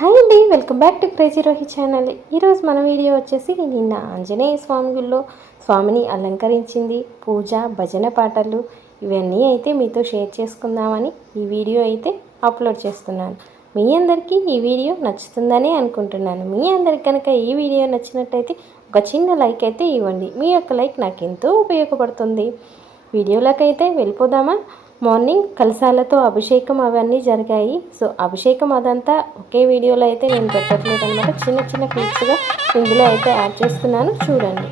Hi అండి welcome back to crazy Rohi channel. ఈరోజు మన వీడియో వచ్చేసి నిన్న ఆంజనేయ స్వామి గుళ్ళో స్వామిని అలంకరించింది పూజ భజన పాటలు ఇవన్నీ అయితే మీతో షేర్ చేసుకుందామని ఈ వీడియో అయితే అప్లోడ్ చేస్తున్నాను. మీ అందరికీ ఈ వీడియో నచ్చుతుందని అనుకుంటున్నాను. మీ అందరికి కనుక ఈ వీడియో నచ్చినట్టయితే ఒక చిన్న లైక్ అయితే ఇవ్వండి. మీ యొక్క లైక్ నాకు ఎంతో ఉపయోగపడుతుంది. వీడియోలోకి అయితే వెళ్ళిపోదామా? మార్నింగ్ కలశాలతో అభిషేకం అవన్నీ జరిగాయి. సో అభిషేకం అదంతా ఒకే వీడియోలో అయితే నేను పెట్టట్లేదు అనమాట చిన్న చిన్న క్లిప్స్గా ఇందులో అయితే యాడ్ చేస్తున్నాను. చూడండి.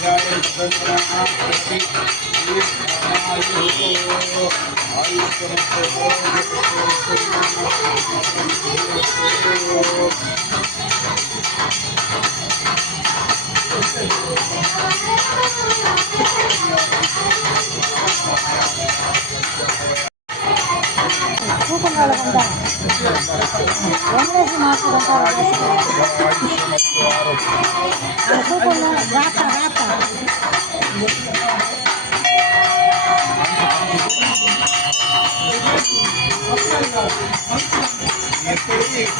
ಮಾತ್ರ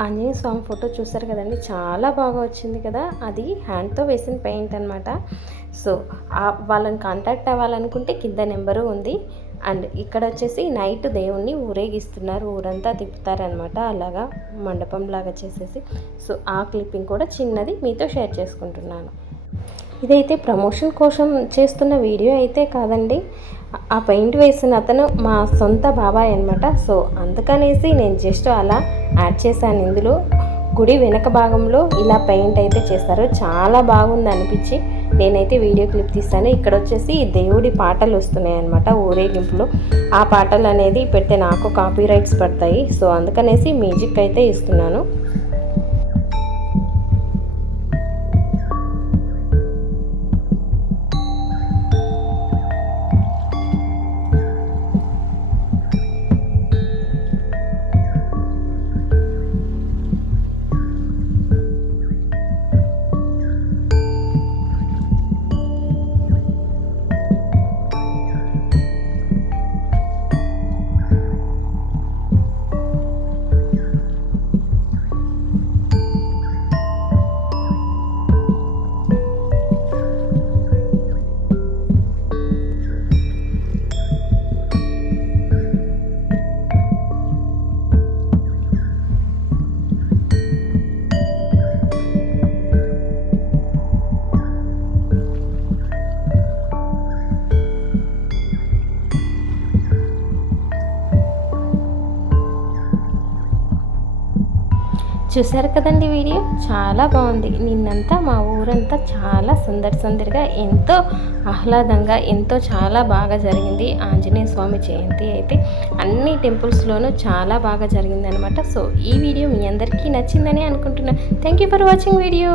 ఆంజనేయ స్వామి ఫోటో చూసారు కదండి? చాలా బాగా వచ్చింది కదా? అది హ్యాండ్తో వేసిన పెయింట్ అనమాట సో వాళ్ళని కాంటాక్ట్ అవ్వాలనుకుంటే కింద నెంబరు ఉంది. అండ్ ఇక్కడ వచ్చేసి నైట్ దేవుణ్ణి ఊరేగిస్తున్నారు. ఊరంతా తిప్పుతారనమాట అలాగా మండపం లాగా చేసేసి. సో ఆ క్లిప్పింగ్ కూడా చిన్నది మీతో షేర్ చేసుకుంటున్నాను. ఇదైతే ప్రమోషన్ కోసం చేస్తున్న వీడియో అయితే కాదండి. ఆ పెయింట్ వేసిన అతను మా సొంత బాబాయ్ అనమాట సో అందుకనేసి నేను జస్ట్ అలా యాడ్ చేశాను. ఇందులో గుడి వెనక భాగంలో ఇలా పెయింట్ అయితే చేస్తారు. చాలా బాగుంది అనిపించి. నేనైతే వీడియో క్లిప్ తీస్తాను. ఇక్కడ వచ్చేసి దేవుడి పాటలు వస్తున్నాయి అనమాట ఊరేగింపులో. ఆ పాటలు అనేది పెడితే నాకు కాపీ రైట్స్ పడతాయి. సో అందుకనేసి మ్యూజిక్ అయితే ఇస్తున్నాను. చూసారు కదండి వీడియో? చాలా బాగుంది. నిన్నంతా మా ఊరంతా చాలా సందడి సందడిగా ఎంతో ఆహ్లాదంగా ఎంతో చాలా బాగా జరిగింది ఆంజనేయ స్వామి జయంతి అయితే. అన్ని టెంపుల్స్లోనూ చాలా బాగా జరిగింది అనమాట సో ఈ వీడియో మీ అందరికీ నచ్చిందని అనుకుంటున్నాను thank you for watching video.